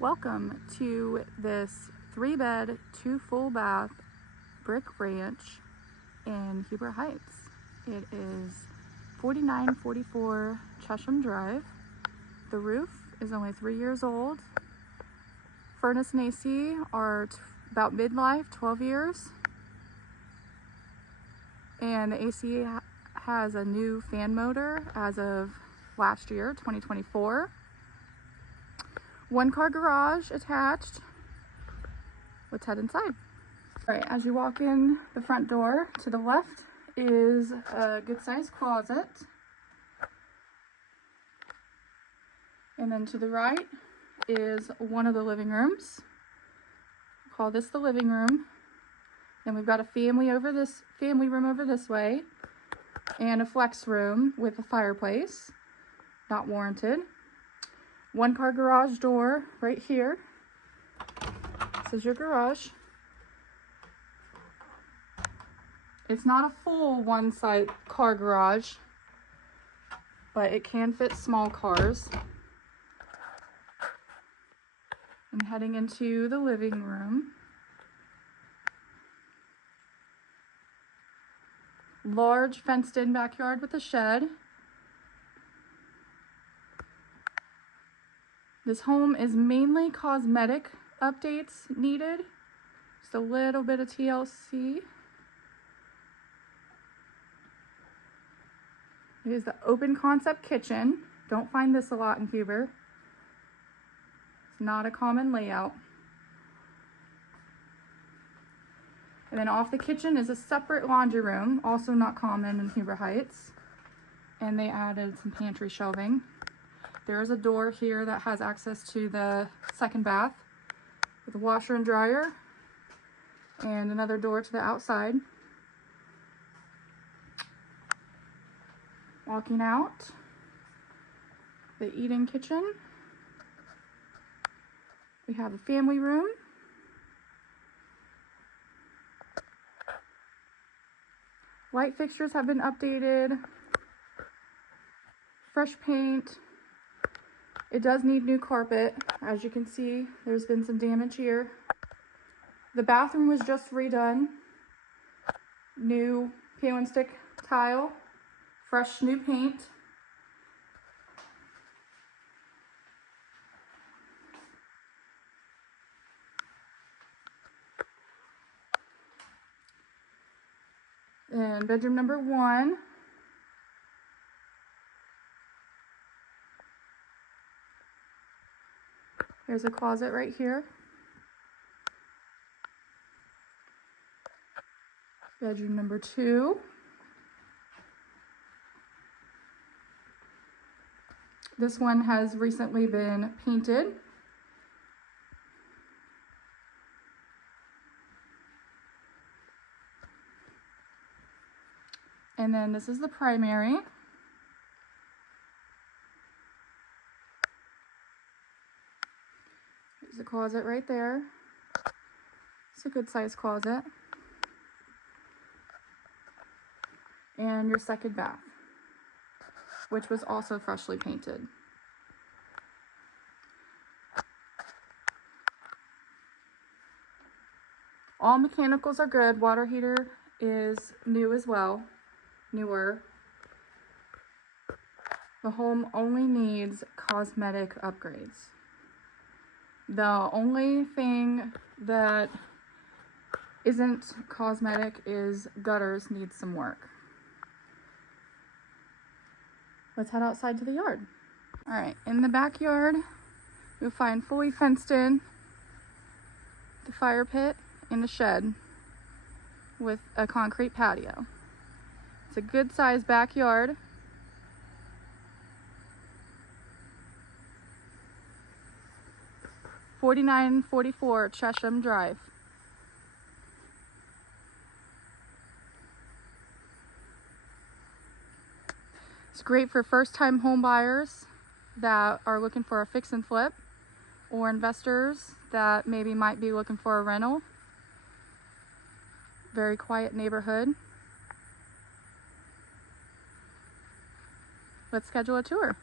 Welcome to this 3-bed, 2 full bath brick ranch in Huber Heights. It is 4944 Chesham Drive. The roof is only 3 years old. Furnace and AC are about midlife, 12 years. And the AC has a new fan motor as of last year, 2024. 1-car garage attached. Let's head inside. All right, as you walk in the front door, to the left is a good sized closet. And then to the right is one of the living rooms. Call this the living room. Then we've got a family room over this way, and a flex room with a fireplace, not warranted. 1-car garage door right here. This is your garage. It's not a full car garage, but it can fit small cars. I'm heading into the living room. Large fenced-in backyard with a shed. This home is mainly cosmetic updates needed. Just a little bit of TLC. It is the open concept kitchen. Don't find this a lot in Huber. It's not a common layout. And then off the kitchen is a separate laundry room, also not common in Huber Heights. And they added some pantry shelving. There is a door here that has access to the second bath with a washer and dryer, and another door to the outside. Walking out, the eating kitchen. We have a family room. Light fixtures have been updated. Fresh paint. It does need new carpet. As you can see, there's been some damage here. The bathroom was just redone. New peel and stick tile. Fresh new paint. And bedroom number 1. There's a closet right here. Bedroom number 2. This one has recently been painted. And then this is the primary. There's a closet right there. It's a good sized closet. And your second bath, which was also freshly painted. All mechanicals are good. Water heater is new as well, newer. The home only needs cosmetic upgrades. The only thing that isn't cosmetic is gutters need some work. Let's head outside to the yard. All right, in the backyard, you'll find fully fenced in the fire pit and the shed with a concrete patio. It's a good sized backyard. (4944) Chesham Drive. It's great for first-time home buyers that are looking for a fix and flip, or investors that maybe might be looking for a rental. Very quiet neighborhood. Let's schedule a tour.